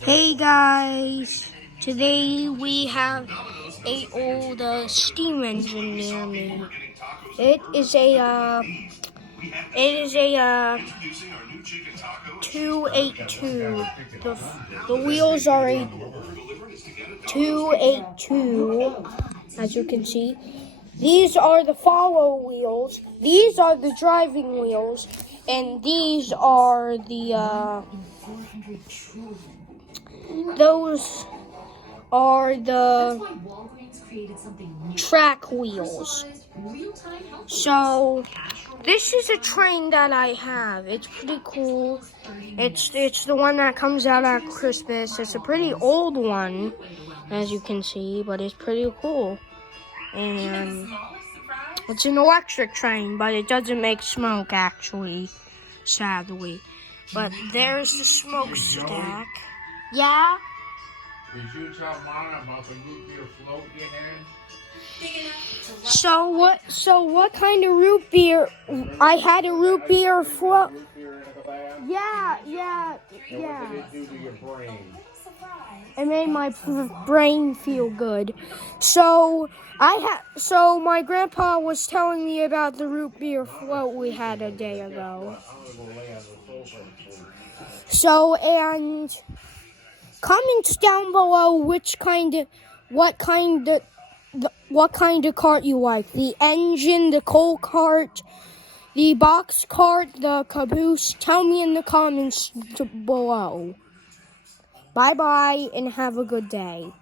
Hey guys, today we have a old steam engine near me. It is a 282. The wheels are a 282, as you can see. These are the follow wheels. These are the driving wheels, and these are the those are the track wheels. So this is a train that I have. It's pretty cool. It's the one that comes out at Christmas. It's a pretty old one, as you can see, but it's pretty cool. And it's an electric train, but it doesn't make smoke actually, sadly. But there's the smokestack. Yeah? Did you tell Mama about the root beer float you had? So what kind of root beer? I had a root beer float. Yeah. And what did it do to your brain? It made my brain feel good. So my grandpa was telling me about the root beer float we had a day ago. So, and comments down below what kind of cart you like. The engine, the coal cart, the box cart, the caboose. Tell me in the comments below. Bye-bye and have a good day.